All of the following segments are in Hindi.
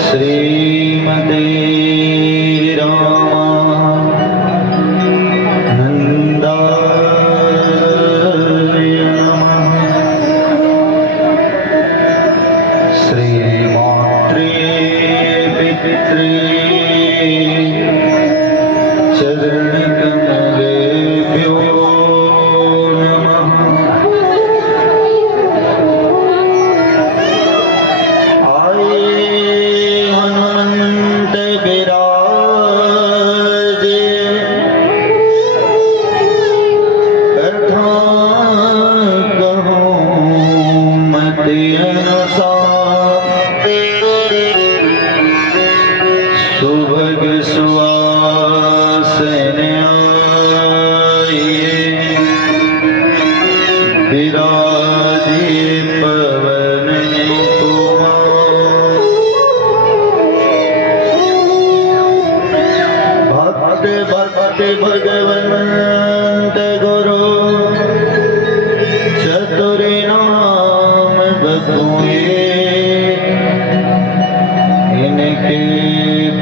श्रीमते रामानन्दाय नमः। श्रीमात्रे पित्रे चरणकमलेभ्यो सुभग सुवासन्याये विराजे पवन भक्त भक्त भगवंत गुरु चतुर नाम बतुए इनके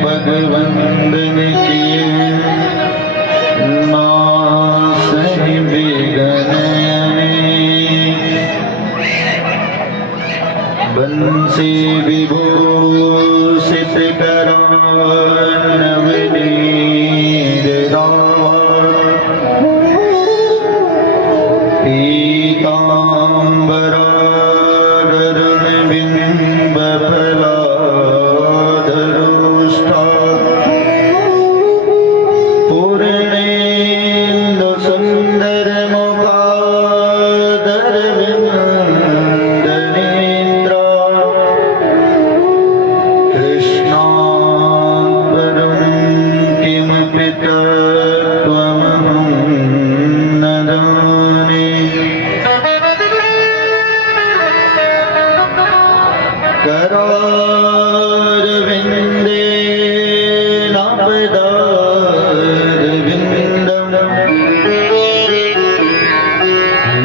भगवंदन किए नासहि बिघ्न बंसी विभूषित करान विनीत पीतांबरा बिंब फला करारविंदे नापदारविंदम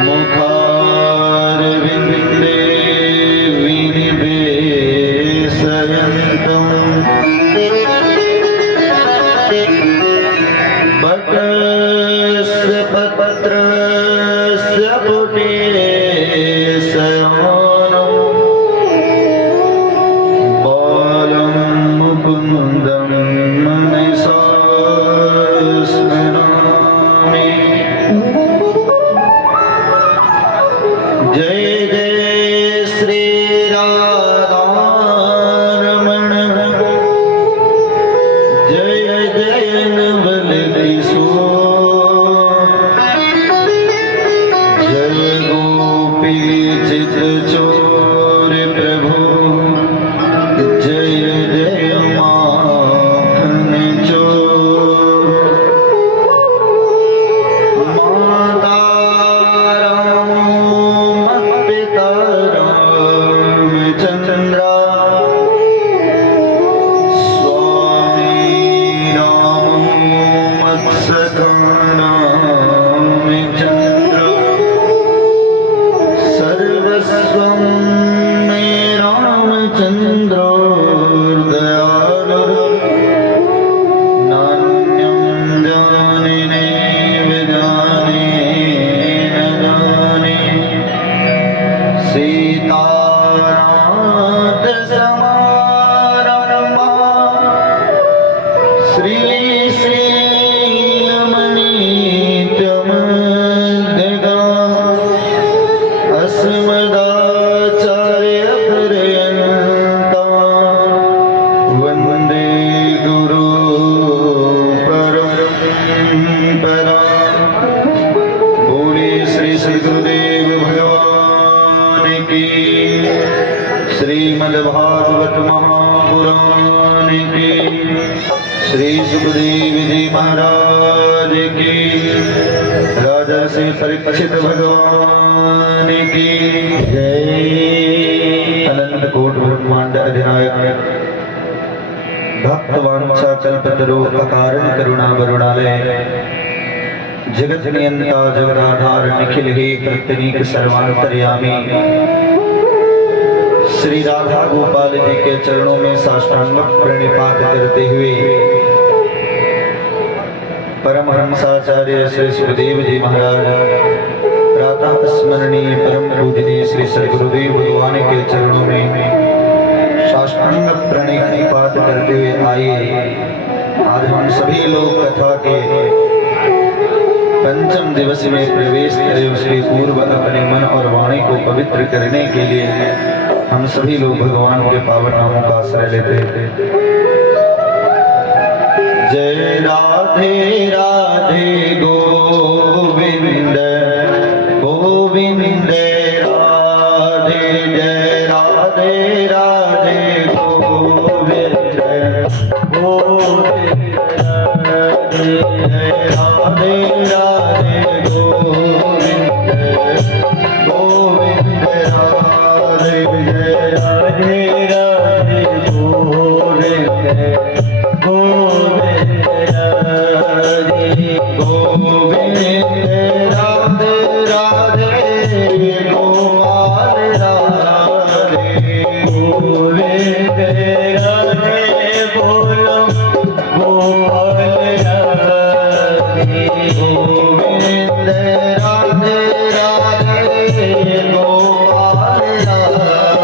मुखारविंदे विनिवेशयन्तम् बटस्य पत्रस्य पुटे जय जय श्री राधारमण जय जय नवल जय गोपी चित चोर प्रभु जय जय माखन चोर माता चंद्रा स्वामी राम मत्सखानाम चंद्र सर्वस्वं मे रामचंद्रो दयालु नान्यं जाने नैव जाने न जाने सीता श्री श्रीमणित्यमद्गा अस्मदाचार्य पर्यन्ता वन्दे गुरु परम्परा। बोले श्री सद्गुरुदेव भगवान की, श्रीमद्भागवत महापुराण की, श्री सुखदेव जी महाराज की, राजा से परीक्षित भगवान की जय। अनंत कोट ब्रह्मांड अधिनायक भक्त वांछा कल्पतरु अकारण करुणा वरुणालय जगत नियंता जगदाधार निखिल हे प्रत्यनीक सर्वांतर्यामी श्री राधा गोपाल जी के चरणों में साष्टांग प्रणिपात करते हुए परमहंसाचार्य श्री सुखदेव जी महाराज प्रातः स्मरणीय परम पूजनीय श्री सद्गुरुदेव भगवान के चरणों में साष्टांग प्रणिपात करते हुए आइए। आज हम सभी लोग कथा के पंचम दिवस में प्रवेश करे उसके पूर्व अपने मन और वाणी को पवित्र करने के लिए हम सभी लोग भगवान के पावन नामों का आश्रय लेते हैं। जय राधे राधे गोविंद गोविंद राधे, जय राधे राधे गोविंद गोविंद राधे, जय राधे राधे गोविंद गोविंद राधे, जय राधे राधे गोविंद गोविंद राधे गोविंद राधे राधे गोपाल राधे गोविंद राधे बोलो गोपाल राधे गोविंद राधे राधे गोपाल राधे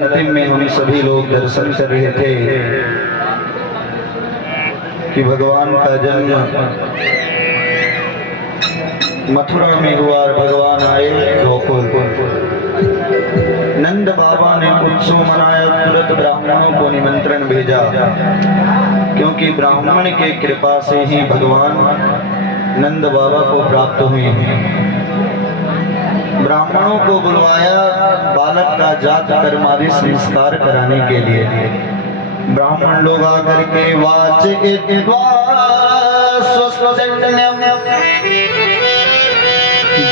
अंतिम में हम सभी लोग दर्शन कर रहे थे कि भगवान का जन्म मथुरा में हुआ और भगवान आए गोकुल। नंद बाबा ने उत्सव मनाया, तुरंत ब्राह्मणों को निमंत्रण भेजा, क्योंकि ब्राह्मण के कृपा से ही भगवान नंद बाबा को प्राप्त हुए। ब्राह्मणों को बुलवाया बालक का जात कर्म आदि संस्कार कराने के लिए। ब्राह्मण लोग आकर के वाच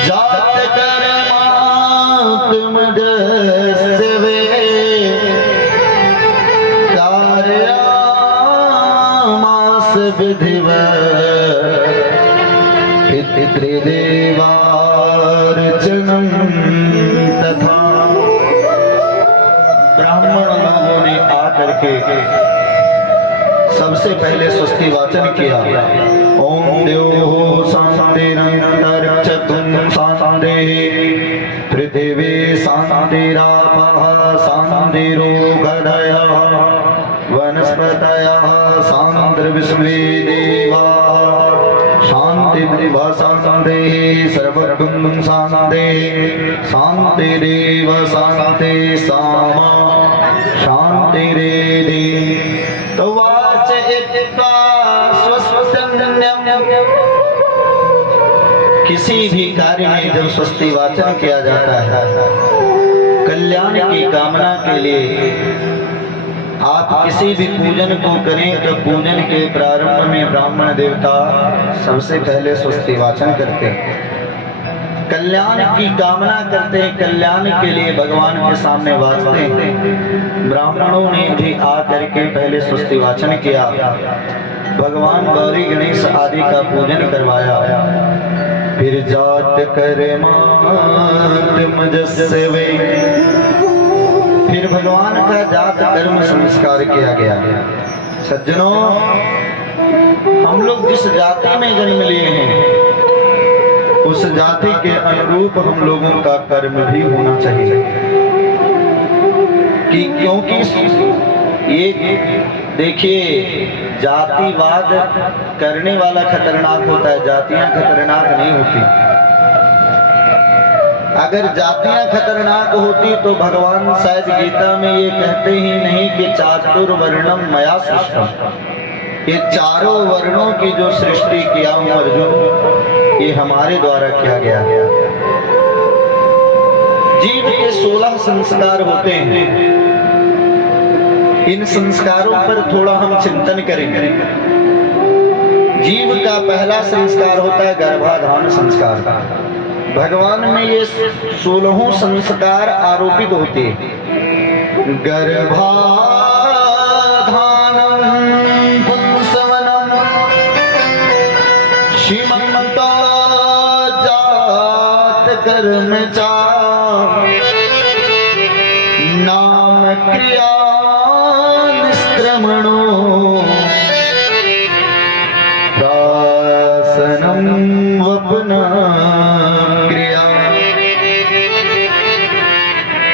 जात कर्मात्मजस्वे कार्यामास विधिवत् पितृदेवार्चनम् तथा। ब्राह्मण लोगों ने आकर के सबसे पहले स्वस्ति वाचन किया। ओम देवो शान्तिरन्तरिक्षं शान्तिः पृथिवी शान्तिरापः शान्तिरोगधयः वनस्पतयः शान्तिर्विश्वे देवाः शान्तिर्ब्रह्म शान्तिः सर्वगुण शान्तिः शान्तिरेव शान्ति सामा शान्तिरेधि। तो वाच इत्वा स्वस्त्यन्यम्, किसी भी कार्य में जब स्वस्ति वाचन किया जाता है कल्याण की कामना के लिए, आप किसी भी पूजन को करें तो पूजन के प्रारंभ में ब्राह्मण देवता सबसे पहले स्वस्ति वाचन करते हैं, कल्याण की कामना करते हैं, कल्याण के लिए भगवान के सामने वाचते हैं। ब्राह्मणों ने भी आकर के पहले स्वस्ति वाचन किया, भगवान गौरी गणेश आदि का पूजन करवाया। फिर जात कर्मात्मजस्वे, फिर भगवान का जात कर्म संस्कार किया गया। सज्जनों, हम लोग जिस जाति में जन्म लिए हैं उस जाति के अनुरूप हम लोगों का कर्म भी होना चाहिए, कि क्योंकि ये देखिए जातिवाद करने वाला खतरनाक होता है, जातियां खतरनाक नहीं होती। अगर जातियां खतरनाक होती तो भगवान शायद गीता में ये कहते ही नहीं कि चातुर्वर्णम मया सृष्टम, ये चारों वर्णों की जो सृष्टि किया हूं अर्जुन, ये हमारे द्वारा किया गया है। जीव के 16 संस्कार होते हैं, इन संस्कारों पर थोड़ा हम चिंतन करेंगे। जीव का पहला संस्कार होता है गर्भाधान संस्कार। भगवान में ये 16 संस्कार आरोपित होते हैं। गर्भाधानम पुंसवनम श्रीमन्तो जात कर्म चा नाम क्रिया निष्क्रमणो प्रासनं वपुना क्रिया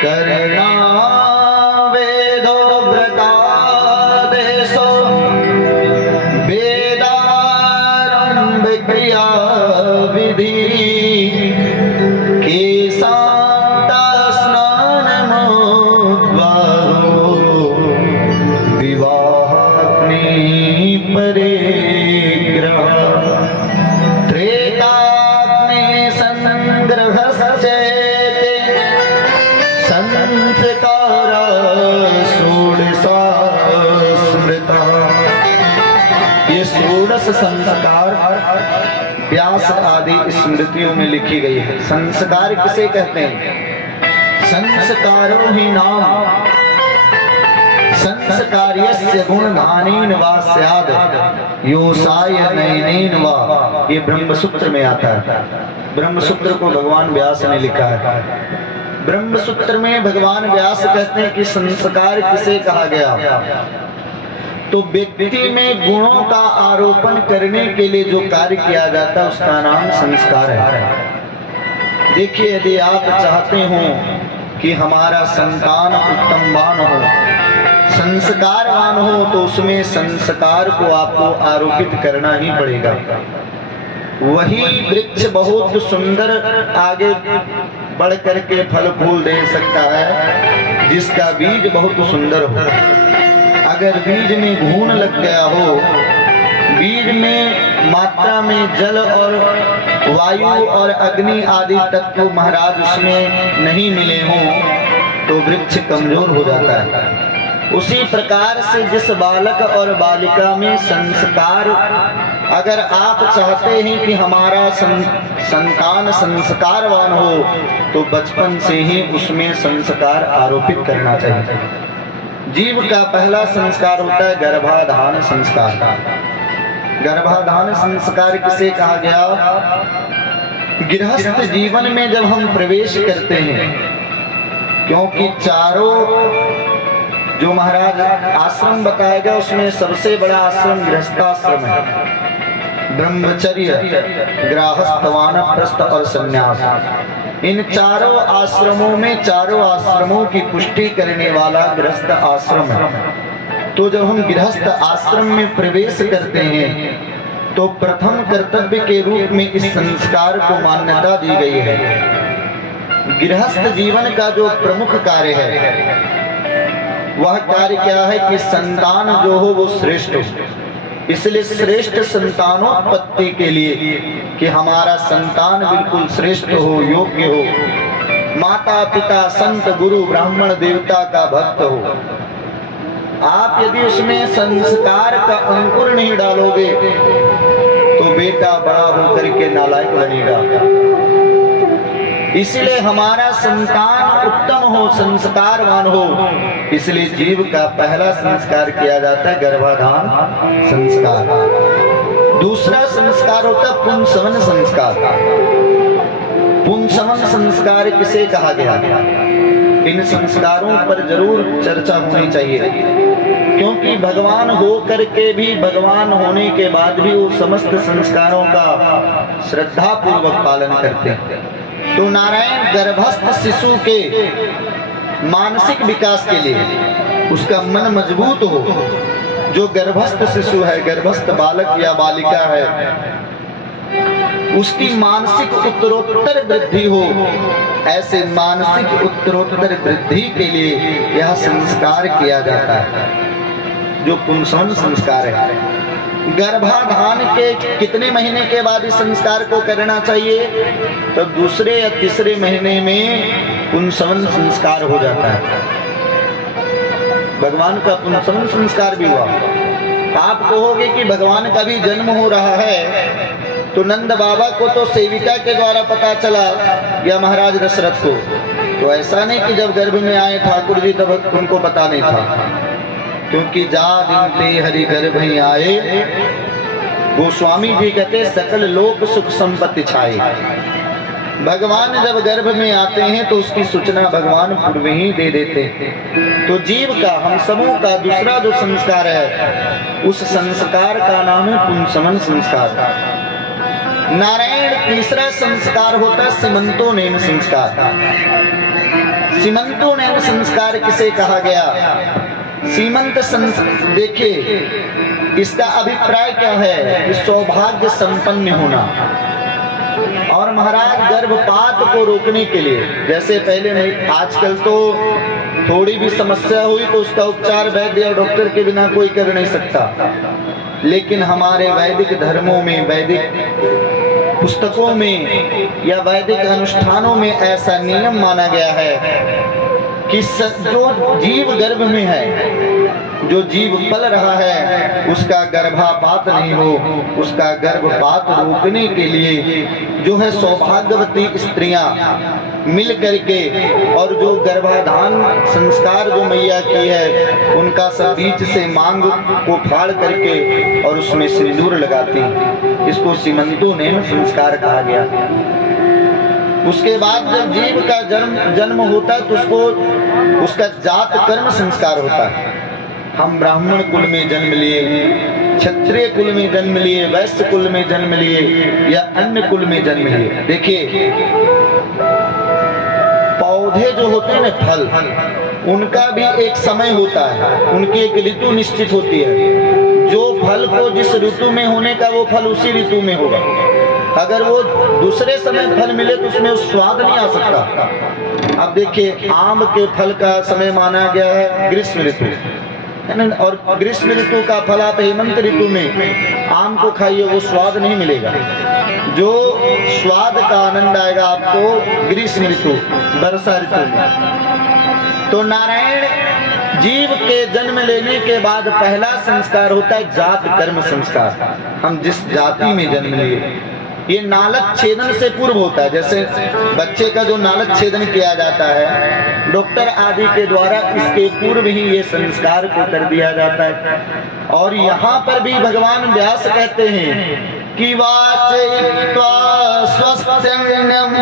कर्णा वेदो व्रतादेशो वेदारंभ क्रिया विधि संस्कार व्यास आदि स्मृतियों में लिखी गई है। संस्कार किसे कहते हैं? संस्कारो ही नाम संस्कार्यस्य गुणधानेन वा स्याद योसाय नयनेन वा, ये ब्रह्मसूत्र में आता है। ब्रह्मसूत्र को भगवान व्यास ने लिखा है। ब्रह्मसूत्र में भगवान व्यास कहते हैं कि संस्कार किसे कहा गया? तो व्यक्ति में गुणों का आरोपण करने के लिए जो कार्य किया जाता है उसका नाम संस्कार है। देखिए, यदि आप चाहते हो कि हमारा संतान उत्तमवान हो, संस्कारवान हो, तो उसमें संस्कार को आपको आरोपित करना ही पड़ेगा। वही वृक्ष बहुत सुंदर आगे बढ़ करके फल फूल दे सकता है जिसका बीज बहुत सुंदर हो। अगर बीज में घून लग गया हो, बीज में मात्रा में जल और वायु और अग्नि आदि तत्व महाराज उसमें नहीं मिले हों, तो वृक्ष कमजोर हो जाता है। उसी प्रकार से जिस बालक और बालिका में संस्कार, अगर आप चाहते हैं कि हमारा संतान संस्कारवान हो, तो बचपन से ही उसमें संस्कार आरोपित करना चाहिए। जीव का पहला संस्कार होता है गर्भाधान संस्कार। गर्भाधान संस्कार किसे कहा गया? गृहस्थ जीवन में जब हम प्रवेश करते हैं, क्योंकि चारों जो महाराज आश्रम बताया गया उसमें सबसे बड़ा आश्रम गृहस्थाश्रम है। ब्रह्मचर्य, गृहस्थ, वानप्रस्थ और संन्यास, इन चारों आश्रमों में चारों आश्रमों की पुष्टि करने वाला गृहस्थ आश्रम है। तो जब हम गृहस्थ आश्रम में प्रवेश करते हैं तो प्रथम कर्तव्य के रूप में इस संस्कार को मान्यता दी गई है। गृहस्थ जीवन का जो प्रमुख कार्य है वह कार्य क्या है कि संतान जो हो वो श्रेष्ठ हो। इसलिए श्रेष्ठ संतानोत्पत्ति के लिए कि हमारा संतान बिल्कुल श्रेष्ठ हो, योग्य हो, माता पिता संत गुरु ब्राह्मण देवता का भक्त हो। आप यदि उसमें संस्कार का अंकुर नहीं डालोगे तो बेटा बड़ा होकर के नालायक बनेगा। इसलिए हमारा संतान उत्तम हो, संस्कारवान हो, इसलिए जीव का पहला संस्कार किया जाता है गर्भाधान संस्कार। दूसरा संस्कार होता है पुंसवन संस्कार। पुंसवन संस्कार किसे कहा गया? इन संस्कारों पर जरूर चर्चा होनी चाहिए, क्योंकि भगवान हो करके भी, भगवान होने के बाद भी वो समस्त संस्कारों का श्रद्धा पूर्वक पालन करते हैं। तो नारायण गर्भस्थ शिशु के मानसिक विकास के लिए, उसका मन मजबूत हो, जो गर्भस्थ शिशु है, गर्भस्थ बालक या बालिका है, उसकी मानसिक उत्तरोत्तर वृद्धि हो, ऐसे मानसिक उत्तरोत्तर वृद्धि के लिए यह संस्कार किया जाता है, जो पुंसवन संस्कार है। गर्भाधान के कितने महीने के बाद इस संस्कार को करना चाहिए? तो दूसरे या तीसरे महीने में पुंसवन संस्कार हो जाता है। भगवान का पुंसवन संस्कार भी हुआ। आप कहोगे कि भगवान का भी जन्म हो रहा है, तो नंद बाबा को तो सेविका के द्वारा पता चला या महाराज दशरथ को, तो ऐसा नहीं कि जब गर्भ में आए ठाकुर जी तब उनको पता नहीं था, क्योंकि जा दिन ते हरि गर्भ ही आए, गोस्वामी जी कहते सकल लोक सुख संपत्ति छाए। भगवान जब गर्भ में आते हैं तो उसकी सूचना भगवान पूर्व ही दे देते। तो जीव का, हम सबों का दूसरा जो संस्कार है, उस संस्कार का नाम है पुंसवन संस्कार। नारायण तीसरा संस्कार होता है सीमंतोनयन संस्कार। सीमंतोनयन संस्कार किसे कहा गया? सीमंत देखिए, इसका अभिप्राय क्या है कि सौभाग्य संपन्न होना। और महाराज गर्भपात को रोकने के लिए, जैसे पहले नहीं, आजकल तो थोड़ी भी समस्या हुई तो उसका उपचार वैद्य और डॉक्टर के बिना कोई कर नहीं सकता, लेकिन हमारे वैदिक धर्मों में, वैदिक पुस्तकों में या वैदिक अनुष्ठानों में ऐसा नियम माना गया है कि जो जीव गर्भ में है, जो जीव पल रहा है, उसका गर्भपात नहीं हो। उसका गर्भपात रोकने के लिए जो है सौभाग्यवती स्त्रियां मिल करके, और जो गर्भाधान संस्कार जो मैया की है, उनका सब बीच से मांग को फाड़ करके और उसमें सिंदूर लगाती, इसको सीमंतोनयन संस्कार कहा गया। उसके बाद जब जीव का जन्म होता है तो उसको उसका जात कर्म संस्कार होता है। हम ब्राह्मण कुल में जन्म लिए, क्षत्रिय कुल में जन्म लिए, वैश्य कुल में जन्म लिए या अन्य कुल में जन्म लिए। देखिए पौधे जो होते हैं ना, फल, उनका भी एक समय होता है, उनकी एक ऋतु निश्चित होती है। जो फल को जिस ऋतु में होने का वो फल उसी ऋतु में होगा। अगर वो दूसरे समय फल मिले तो उसमें स्वाद नहीं आ सकता। अब देखिए, आम के फल का समय माना गया है ग्रीष्म ऋतु, है ना, और ग्रीष्म ऋतु का फल आप हेमंत ऋतु में आम को खाइए, वो स्वाद नहीं मिलेगा। जो स्वाद का आनंद आएगा आपको ग्रीष्म ऋतु, वर्षा ऋतु में। तो नारायण जीव के जन्म लेने के बाद पहला संस्कार होता है जात कर्म संस्कार। हम जिस जाति में जन्म लिए, ये नालक छेदन से पूर्व होता है। जैसे बच्चे का जो नालक छेदन किया जाता है डॉक्टर आदि के द्वारा, इसके पूर्व ही ये संस्कार को कर दिया जाता है। और यहाँ पर भी भगवान व्यास कहते हैं कि वाचयित्वा स्वस्त्यन्नम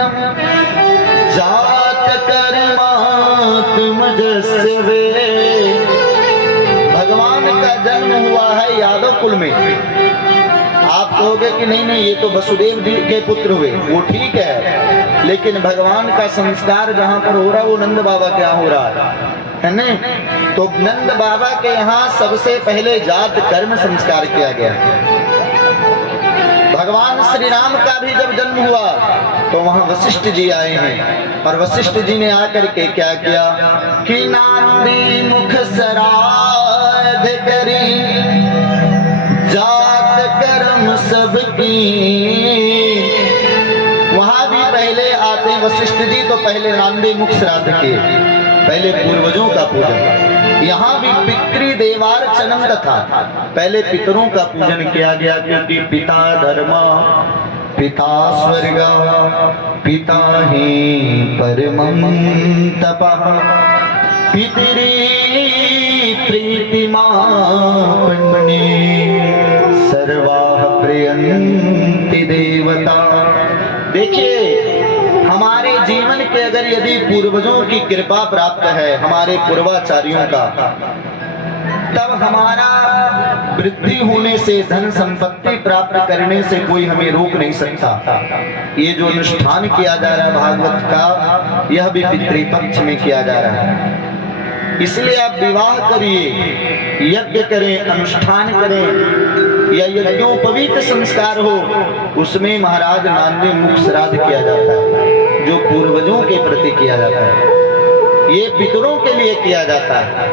जात कर्मात्मजस्य वे। भगवान का जन्म हुआ है यादव कुल में। आप कहोगे कि नहीं नहीं, ये तो वसुदेव जी के पुत्र हुए, वो ठीक है, लेकिन भगवान का संस्कार जहाँ पर हो रहा है वो नंद बाबा के यहाँ हो रहा है ना। तो नंद बाबा के यहाँ सबसे पहले जात कर्म संस्कार किया गया। भगवान श्री राम का भी जब जन्म हुआ तो वहाँ वशिष्ठ जी आए हैं, और वशिष्ठ जी ने आकर के क्या किया कि नांदी मुख सराध करी जात कर्म सबकी। वहां भी पहले आते वशिष्ठ जी, तो पहले नांदी मुख श्राद्ध किए, पहले पूर्वजों का पूजन। यहाँ भी पितृ देवार्चनम तथा पहले पितरों का पूजन किया गया, क्योंकि पिता धर्म पिता स्वर्ग पिता ही परमं तपः पितरी प्रीतिमा पुण्ये सर्वाः प्रियन्ति देवता। देखिए, हमारे जीवन के अगर यदि पूर्वजों की कृपा प्राप्त है, हमारे पूर्वाचार्यों का, तब हमारा वृद्धि होने से, धन संपत्ति प्राप्त करने से कोई हमें रोक नहीं सकता। ये जो अनुष्ठान किया जा रहा है भागवत का, यह भी पितृपक्ष में किया जा रहा है। इसलिए आप विवाह करिए, यज्ञ करें, अनुष्ठान करें, या यज्ञोपवीत संस्कार हो, उसमें महाराज नांदी मुख श्राद्ध किया जाता है, जो पूर्वजों के प्रति किया जाता है, ये पितरों के लिए किया जाता है।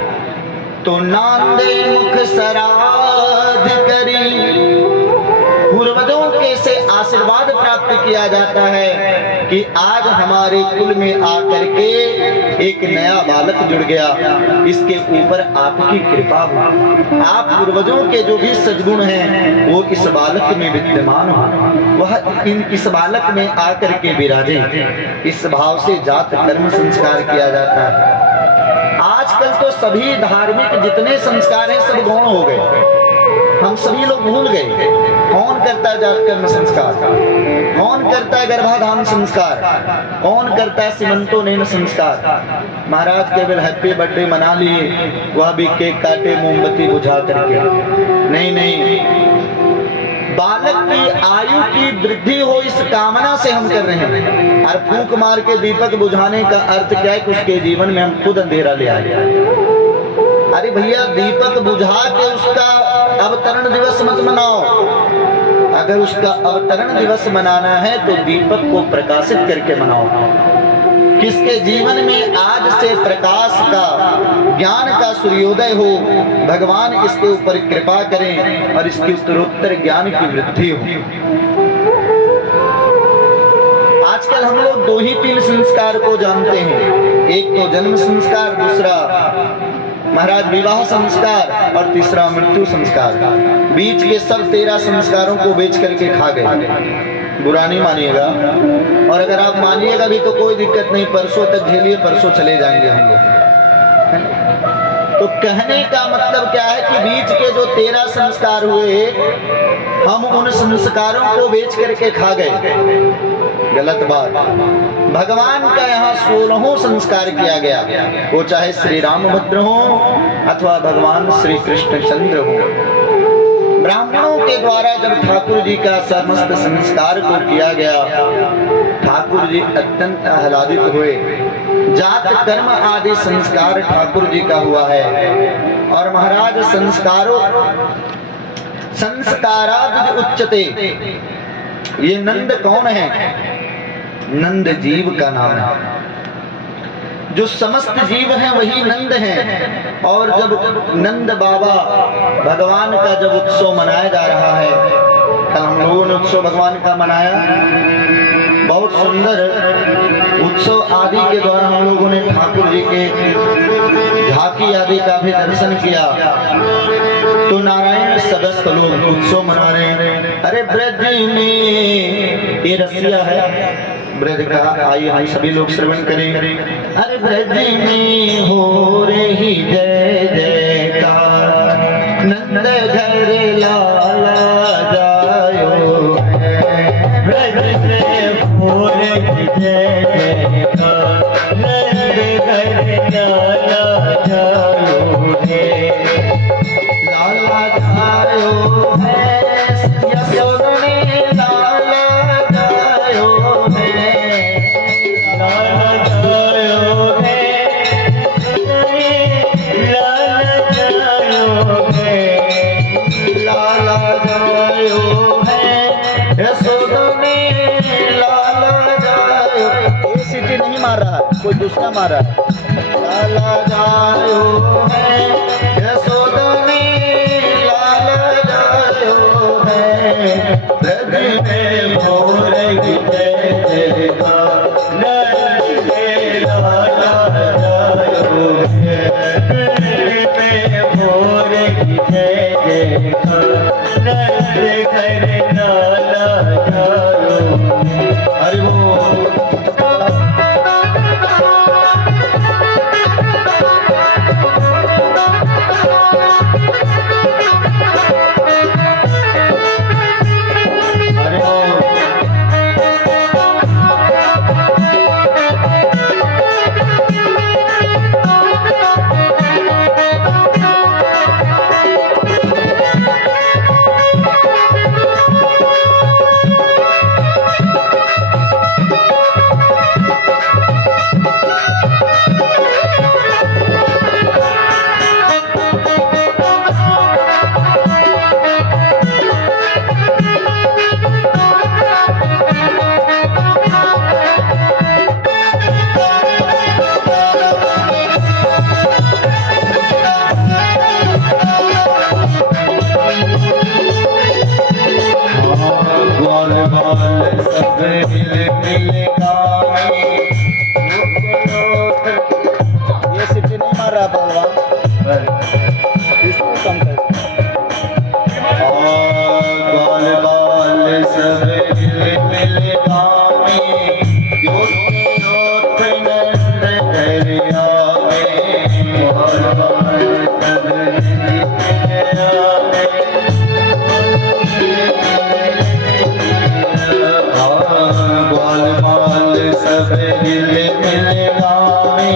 तो नांदे मुख श्राद्ध करी, पूर्वजों के से आशीर्वाद प्राप्त किया जाता है कि आज हमारे कुल में आकर के एक नया बालक जुड़ गया, इसके ऊपर आपकी कृपा हो। आप पूर्वजों के जो भी सद्गुण हैं वो इस बालक में विद्यमान हो, वह इस बालक में आकर के विराजे। इस भाव से जात कर्म संस्कार किया जाता है। आजकल तो सभी धार्मिक जितने संस्कार हैं सब गौण हो गए, हम सभी लोग भूल गए। कौन करता है जात कर्म संस्कार, कौन करता है गर्भाधान संस्कार, कौन करता है सीमंतोनयन संस्कार। महाराज केवल हैप्पी बर्थडे मना लिए, वह भी केक काटे मोमबत्ती बुझा करके। नहीं नहीं, बालक की आयु की वृद्धि हो इस कामना से हम कर रहे हैं। और फूंक मार के दीपक बुझाने का अर्थ क्या है कि उसके जीवन में हम खुद अंधेरा ले आए। अरे भैया, दीपक बुझा के उसका अवतरण दिवस मत मनाओ। अगर उसका अवतरण दिवस मनाना है तो दीपक को प्रकाशित करके मनाओ। किसके जीवन में आज से प्रकाश का, ज्ञान का सूर्योदय हो, भगवान इसके ऊपर कृपा करें और इसकी उत्तरोत्तर ज्ञान की वृद्धि हो। आजकल हम लोग 2 ही 3 संस्कार को जानते हैं, एक तो जन्म संस्कार, दूसरा महाराज विवाह संस्कार, और तीसरा मृत्यु संस्कार। बीच के सब 13 संस्कारों को बेच करके खा गए। बुरा नहीं मानिएगा, और अगर आप मानिएगा भी तो कोई दिक्कत नहीं, परसों तक झेलिए, परसों चले जाएंगे हम लोग। तो कहने का मतलब क्या है कि बीच के जो 13 संस्कार हुए, हम उन संस्कारों को बेच करके खा गए। गलत बात। भगवान का यहाँ 16 संस्कार किया गया, वो चाहे श्री रामभद्र हो अथवा भगवान श्री कृष्णचंद्र हो। ब्राह्मणों के द्वारा जब ठाकुर जी का समस्त संस्कार को किया गया, ठाकुर जी अत्यंत आह्लादित हुए। जात कर्म आदि संस्कार ठाकुर जी का हुआ है। और महाराज संस्काराद उच्चते, ये नंद कौन है? नंद जीव का नाम है। जो समस्त जीव हैं वही नंद हैं। और जब नंद बाबा भगवान का जब उत्सव मनाया जा रहा है, कल हम लोगों ने उत्सव भगवान का मनाया, बहुत सुंदर उत्सव आदि के द्वारा हम लोगों ने ठाकुर जी के झांकी आदि का भी दर्शन किया। तो नारायण सदस्य लोग उत्सव मना रहे हैं। अरे ब्रज में ये रसिया है ब्रज का, आइए हम सभी लोग श्रवण करें। अरे ब्रज में हो रही जय जयकार, नंद घर लाला जायो है। ब्रज में हो रही जय जयकार, नंद घर लाला जायो है। लाला जायो है, यशोदने लाला जायो है। लाला जायो है, लाला जायो है। लाला जायो है, यशोदने लाला जायो। ये सीटी नहीं मार रहा है, कोई दूसरा मार रहा है। लाला जायो है, यशोदने लाला जायो है। ब्रज में हो रही जय जयकार, नंद के लाला जायो है। ब्रज में हो रही जय जयकार, नंद घर लाला जायो है। हरि बोल। ये सिटी नहीं मार रहा भगवान, इसको कम कर। ग्वाल बाल सब मिल गावे, योथ नंद घर आवे। ग्वाल बाल सब मिल आवे, ग्वाल बाल सब मिल गावे।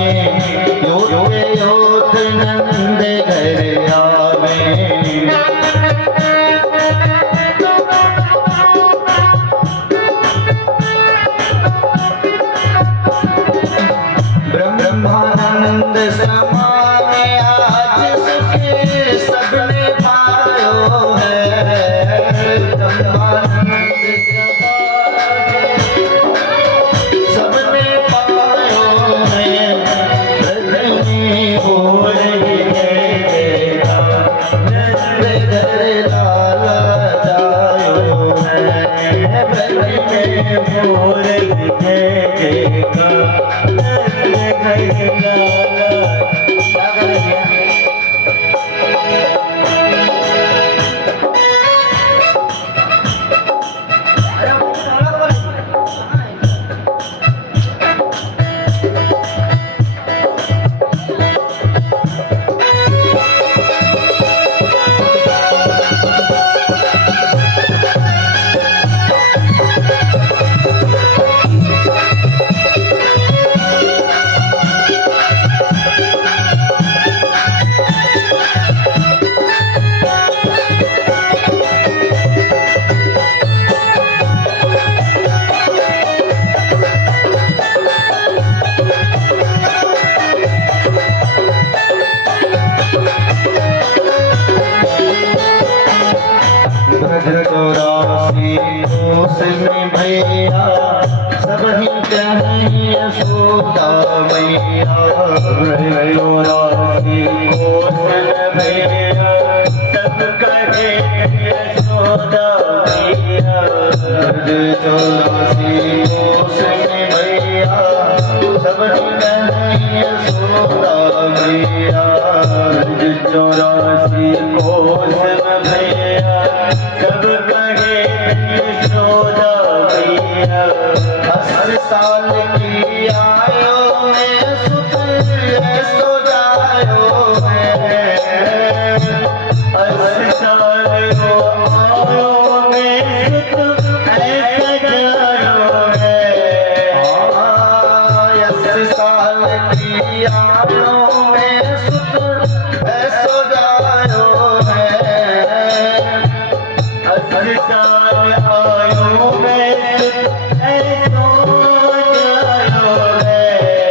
योथ नंद घर आवे। ब्रह्मानंद समाने आज सुख सबने पायो है। ब्रह्मानंद समाने सबने पायो है। ब्रज में हो रही जय जयकार, नंद घर लाला जायो है। ब्रज में हो रही जय जयकार, नंद घर लाला। क्या करेंगे? चौरासी कोस में भैया सब ही कहीं यशोदा मैया। चौरासी कोस में भैया सब कहे यशोदा मैया। चौरासी कोस में भैया सब ही कहीं यशोदा मैया। चौरासी कोस में भैया सब कहे यशोदा मैया। 80 साल की आयो में सुत सो जायो है। 80 साल को आयो में सुत ऐसा जायो है। 80 साल की आयो में सुत सो जायो है। 80 साल आयु में सुत ऐसो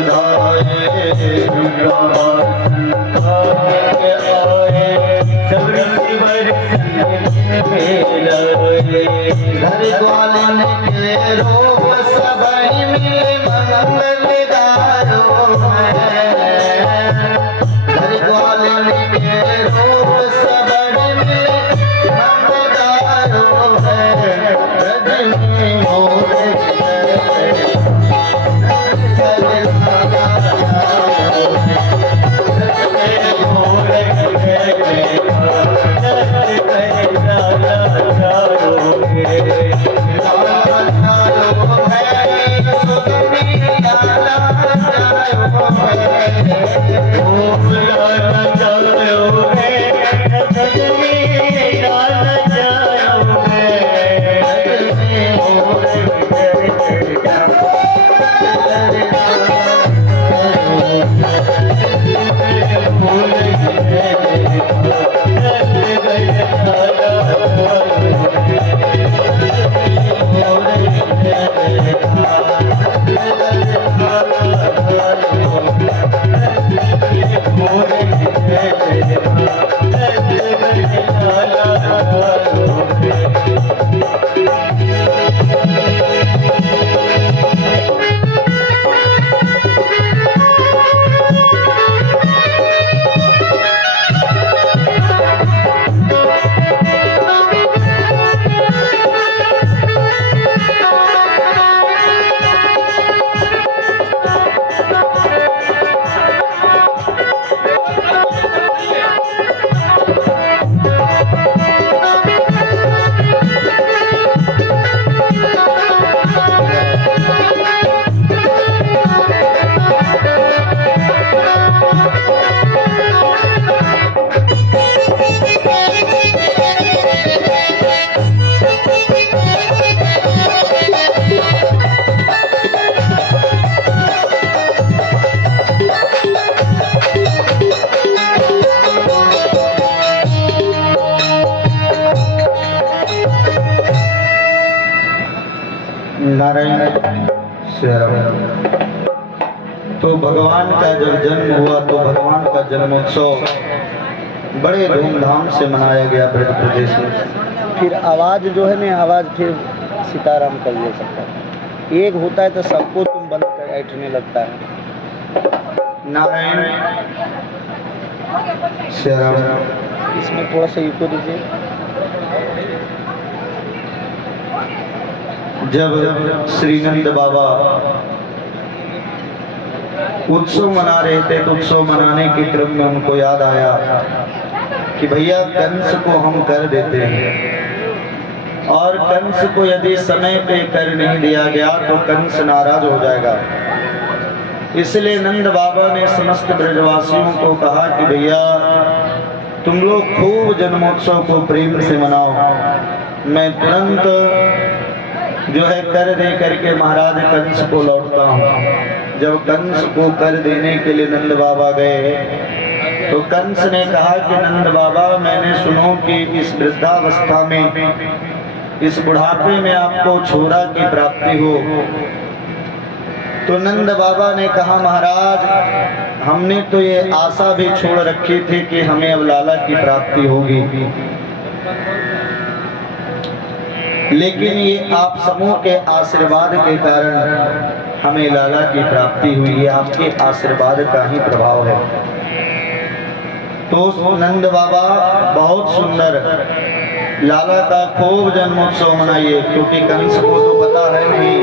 जायो है। घर ग्वालन के रोग सबई मिले मंगल गारो है। घर ग्वालन के रोग सबई मिले मंगल गारो है। रजनी मोर भगवान का जब जन्म हुआ तो भगवान का जन्मोत्सव बड़े धूमधाम से मनाया गया ब्रज प्रदेश में। फिर आवाज़ जो है ना, आवाज़ फिर सीताराम कर ले सकता है। एक होता है तो सबको तुम बंद कर ऐठने लगता है। नारायण श्याम इसमें थोड़ा सा इको दीजिए। जब श्री नंद बाबा उत्सव मना रहे थे तो उत्सव मनाने के क्रम में उनको याद आया कि भैया कंस को हम कर देते हैं और कंस को यदि समय पे कर नहीं दिया गया तो कंस नाराज हो जाएगा। इसलिए नंद बाबा ने समस्त ब्रजवासियों को कहा कि भैया तुम लोग खूब जन्मोत्सव को प्रेम से मनाओ, मैं तुरंत जो है कर दे करके महाराज कंस को लौटता हूँ। जब कंस को कर देने के लिए नंद बाबा गए तो कंस ने कहा कि नंद बाबा मैंने सुनो कि इस वृद्धावस्था में, इस बुढ़ापे में आपको छोरा की प्राप्ति हो। तो नंद बाबा ने कहा महाराज हमने तो ये आशा भी छोड़ रखी थी कि हमें अब लाला की प्राप्ति होगी, लेकिन ये आप समूह के आशीर्वाद के कारण हमें लाला की प्राप्ति हुई। ये आपके आशीर्वाद का ही प्रभाव है। तो नंद बाबा बहुत सुंदर लाला का खूब जन्मोत्सव मनाइए, क्योंकि कंस को तो पता है नहीं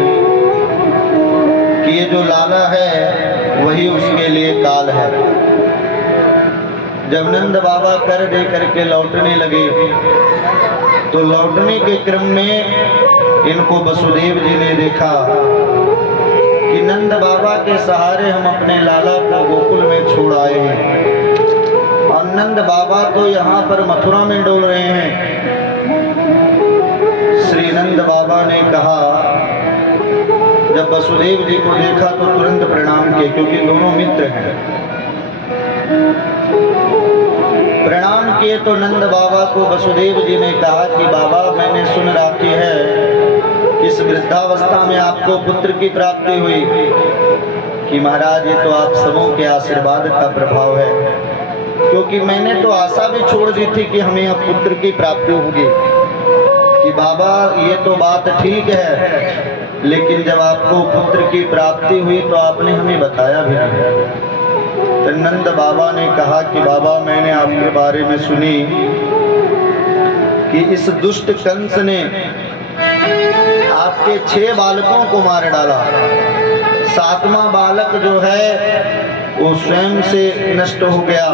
कि ये जो लाला है वही उसके लिए काल है। जब नंद बाबा कर दे करके लौटने लगे तो लौटने के क्रम में इनको वसुदेव जी ने देखा कि नंद बाबा के सहारे हम अपने लाला को गोकुल में छोड़ आए हैं और नंद बाबा तो यहाँ पर मथुरा में डोल रहे हैं। श्री नंद बाबा ने कहा, जब वसुदेव जी को देखा तो तुरंत प्रणाम किए, क्योंकि दोनों मित्र हैं। प्रणाम किए तो नंद बाबा को वसुदेव जी ने कहा कि बाबा मैंने सुन रखी है इस वृद्धावस्था में आपको पुत्र की प्राप्ति हुई। कि महाराज ये तो आप सबों के आशीर्वाद का प्रभाव है, क्योंकि मैंने तो आशा भी छोड़ दी थी कि हमें अब पुत्र की प्राप्ति होगी। कि बाबा ये तो बात ठीक है, लेकिन जब आपको पुत्र की प्राप्ति हुई तो आपने हमें बताया भी नहीं। तो नंद बाबा ने कहा कि बाबा मैंने आपके बारे में सुनी कि इस दुष्ट कंस ने आपके 6 बालकों को मार डाला। 7वां बालक जो है वो स्वयं से नष्ट हो गया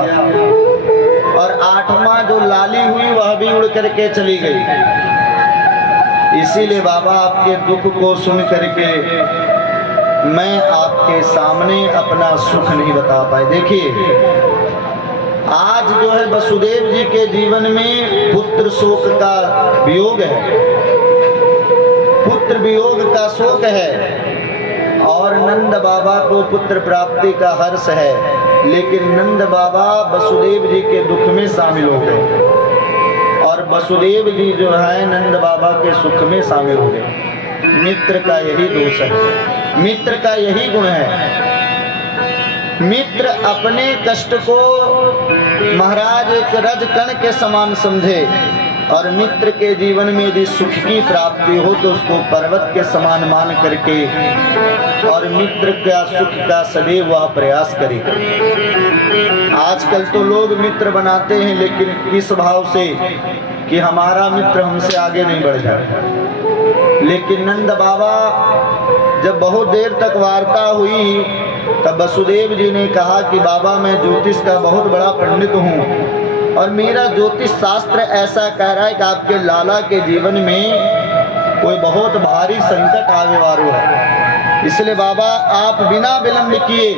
और 8वां जो लाली हुई वह भी उड़ करके चली गई। इसीलिए बाबा आपके दुख को सुन करके मैं आपके सामने अपना सुख नहीं बता पाए। देखिए आज जो है वसुदेव जी के जीवन में पुत्र शोक का वियोग है, पुत्र वियोग का शोक है और नंद बाबा को पुत्र प्राप्ति का हर्ष है। लेकिन नंद बाबा वसुदेव जी के दुख में शामिल हो गए और वसुदेव जी जो है नंद बाबा के सुख में शामिल हो गए। मित्र का यही दोष है, मित्र का यही गुण है। मित्र अपने कष्ट को महाराज एक रजकण के समान समझे और मित्र के जीवन में यदि सुख की प्राप्ति हो तो उसको पर्वत के समान मान करके और मित्र का सुख का सदैव वह प्रयास करे। आजकल तो लोग मित्र बनाते हैं लेकिन इस भाव से कि हमारा मित्र हमसे आगे नहीं बढ़ जाए। लेकिन नंद बाबा जब बहुत देर तक वार्ता हुई तब वसुदेव जी ने कहा कि बाबा मैं ज्योतिष का बहुत बड़ा पंडित हूँ और मेरा ज्योतिष शास्त्र ऐसा कह रहा है कि आपके लाला के जीवन में कोई बहुत भारी संकट आने वाला है। इसलिए बाबा आप बिना विलंब किए,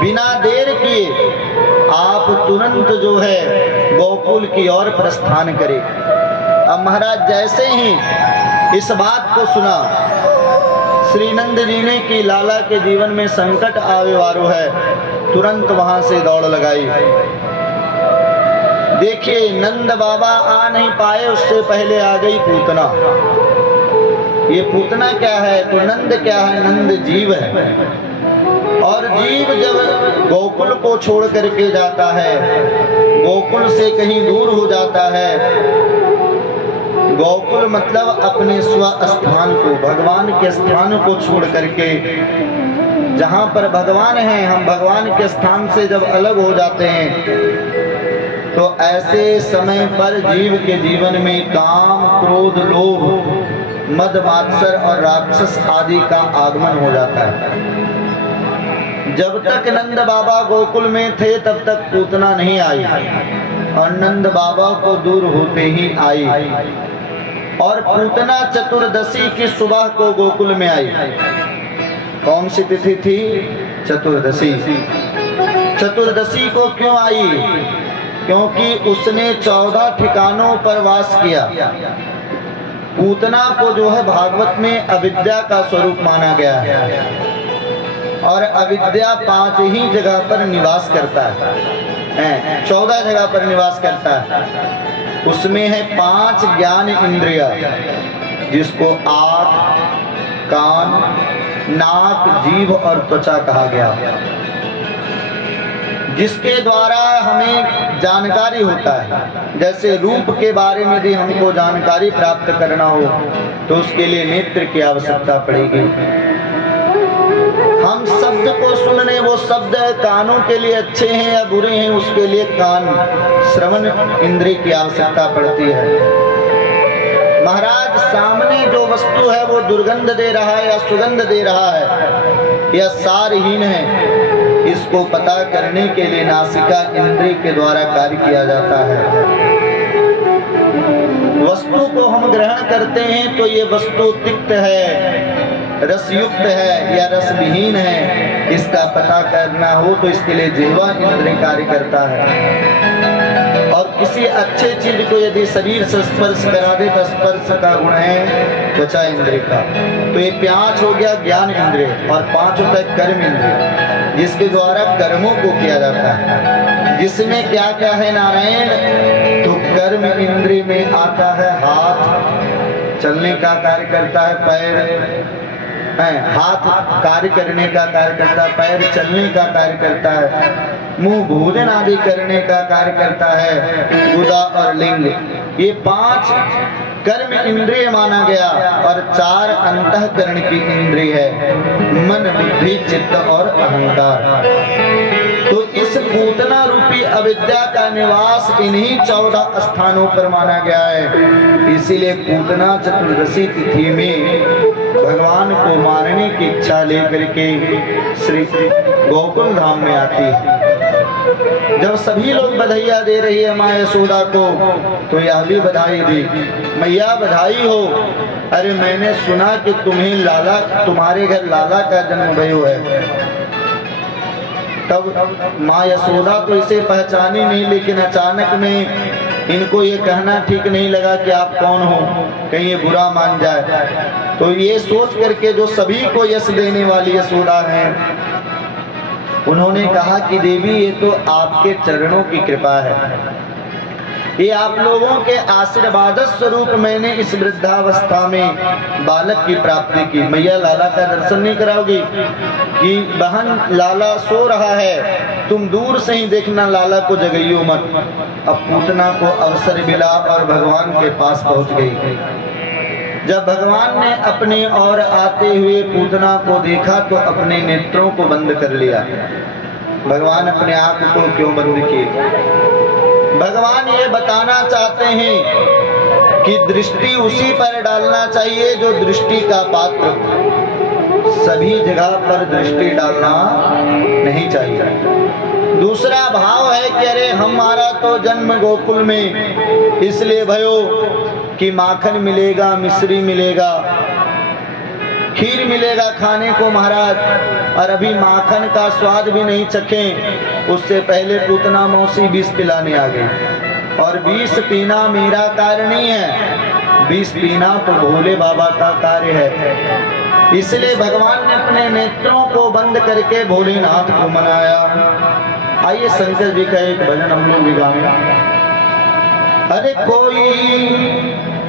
बिना देर किए आप तुरंत जो है गोकुल की ओर प्रस्थान करें। अब महाराज जैसे ही इस बात को सुना श्री नंद जी ने कि लाला के जीवन में संकट आवे वारो है, तुरंत वहां से दौड़ लगाई। देखिए नंद बाबा आ नहीं पाए, उससे पहले आ गई पूतना। ये पूतना क्या है तो नंद क्या है, नंद जीव है जीव जब गोकुल को छोड़ करके जाता है, गोकुल से कहीं दूर हो जाता है, गोकुल मतलब अपने स्वस्थान को, भगवान के स्थान को छोड़ करके, जहाँ पर भगवान हैं, हम भगवान के स्थान से जब अलग हो जाते हैं, तो ऐसे समय पर जीव के जीवन में काम, क्रोध, लोभ, मद, मात्सर और राक्षस आदि का आगमन हो जाता है। जब तक नंद बाबा गोकुल में थे तब तक पूतना नहीं आई, और नंद बाबा को दूर होते ही आई, और पूतना चतुर्दशी की सुबह को गोकुल में आई। कौन सी तिथि थी? चतुर्दशी। चतुर्दशी को क्यों आई? क्योंकि उसने 14 ठिकानों पर वास किया। पूतना को जो है भागवत में अविद्या का स्वरूप माना गया है, और अविद्या 5 ही जगह पर निवास करता है, 14 जगह पर निवास करता है। उसमें है 5 ज्ञान इंद्रिय, जिसको आँख, कान, नाक, जीभ और त्वचा कहा गया, जिसके द्वारा हमें जानकारी होता है। जैसे रूप के बारे में यदि हमको जानकारी प्राप्त करना हो तो उसके लिए नेत्र की आवश्यकता पड़ेगी। हम शब्द को सुनने, वो शब्द कानों के लिए अच्छे हैं या बुरे हैं, उसके लिए कान, श्रवण इंद्रिय की आवश्यकता पड़ती है। महाराज, सामने जो वस्तु है वो दुर्गंध दे रहा है या सुगंध दे रहा है या सारहीन है, इसको पता करने के लिए नासिका इंद्रिय के द्वारा कार्य किया जाता है। वस्तु को हम ग्रहण करते हैं तो ये वस्तु तिक्त है, रसयुक्त है या रसविहीन है, इसका पता करना हो तो इसके लिए जिह्वा इंद्रिय कार्य करता है। और किसी अच्छे चीज को यदि शरीर से स्पर्श करा दे तो स्पर्श का गुण है त्वचा इंद्रिय का। तो ये 5 हो गया ज्ञान इंद्रिय, और 5 होता है कर्म इंद्रिय, जिसके द्वारा कर्मों को किया जाता है। जिसमें क्या क्या है नारायण? तो कर्म इंद्रिय में आता है हाथ, चलने का कार्य करता है, पैर, हाथ कार्य करने का कार्य करता है, पैर चलने का कार्य करता है, मुंह भोजन आदि करने का कार्य करता है, गुदा और लिंग। ये 5 कर्म इंद्रिय माना गया, और 4 अंतःकरण की इंद्रिय है, मन, बुद्धि, चित्त और अहंकार। तो इस पूतना रूपी अविद्या का निवास इन्हीं 14 स्थानों पर माना गया है। इसीलिए पूतना चतुर्दशी तिथि में भगवान को मारने की इच्छा लेकर के श्री गोकुल धाम में आती है। जब सभी लोग बधाइयाँ दे रही है माँ यशोदा को, तो यह भी बधाई दी, मैया बधाई हो, अरे मैंने सुना कि तुम्हारे घर लाला का जन्म भयो है। तब माँ यशोदा तो इसे पहचानी नहीं, लेकिन अचानक में इनको ये कहना ठीक नहीं लगा कि आप कौन हो, कहीं ये बुरा मान जाए। तो ये सोच करके जो सभी को यश देने वाली यशोदा है, उन्होंने कहा कि देवी ये तो आपके चरणों की कृपा है, ये आप लोगों के आशीर्वाद स्वरूप मैंने इस वृद्धावस्था में बालक की प्राप्ति की। मैया लाला का दर्शन नहीं कराओगी कि बहन लाला सो रहा है, तुम दूर से ही देखना, लाला को जगाइयो मत। अब पूतना को अवसर मिला और भगवान के पास पहुंच गई। जब भगवान ने अपने और आते हुए पूतना को देखा तो अपने नेत्रों को बंद कर लिया। भगवान अपने आंख को क्यों बंद किए? भगवान ये बताना चाहते हैं कि दृष्टि उसी पर डालना चाहिए जो दृष्टि का पात्र हो, सभी जगह पर दृष्टि डालना नहीं चाहिए। दूसरा भाव है कि अरे हमारा तो जन्म गोकुल में इसलिए भयो कि माखन मिलेगा, मिश्री मिलेगा, खीर मिलेगा खाने को महाराज, और अभी माखन का स्वाद भी नहीं चखें उससे पहले पूतना मौसी विष पिलाने आ गई। और विष पीना मेरा कार्य नहीं है, विष पीना तो भोले बाबा का कार्य है। इसलिए भगवान ने अपने नेत्रों को बंद करके भोलेनाथ को मनाया। आइए शंकर जी का एक भजन हम लोग भी गाएं। अरे कोई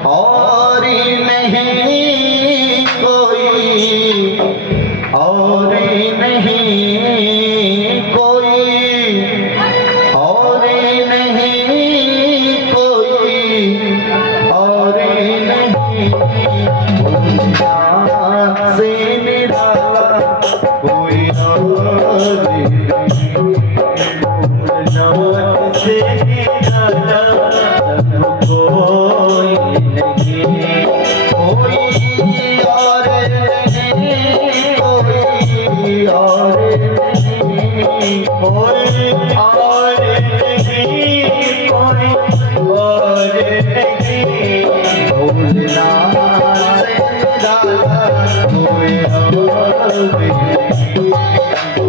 और नहीं, कोई और नहीं, भोलेनाथ से निराला सब कोई नहीं, कोई और नहीं, कोई और नहीं, कोई और नहीं, कोई और नहीं, भोलेनाथ से निराला कोई और नहीं।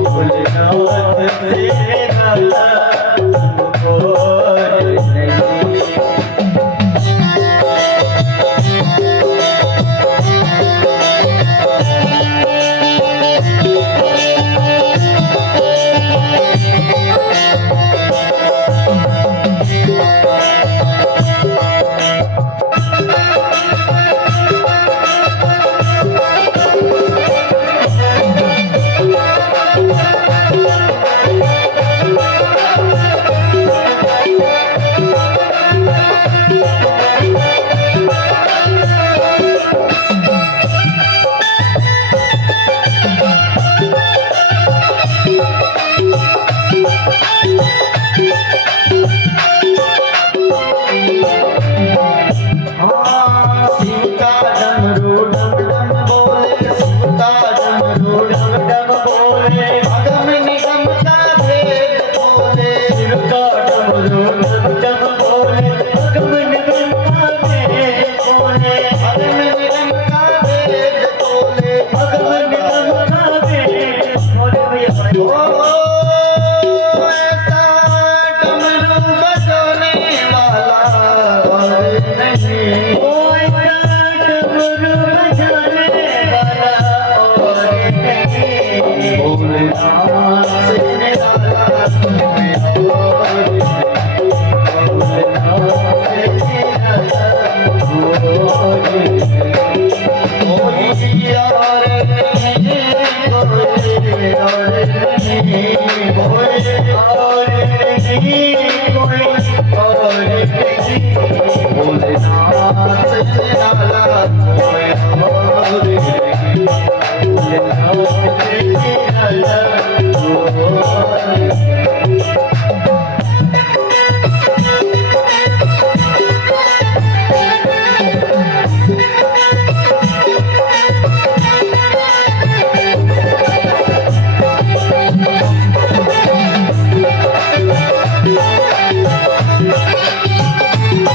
भोलेनाथ से निराला सब कोई नहीं। भोलेनाथ से निराला कोई और नहीं।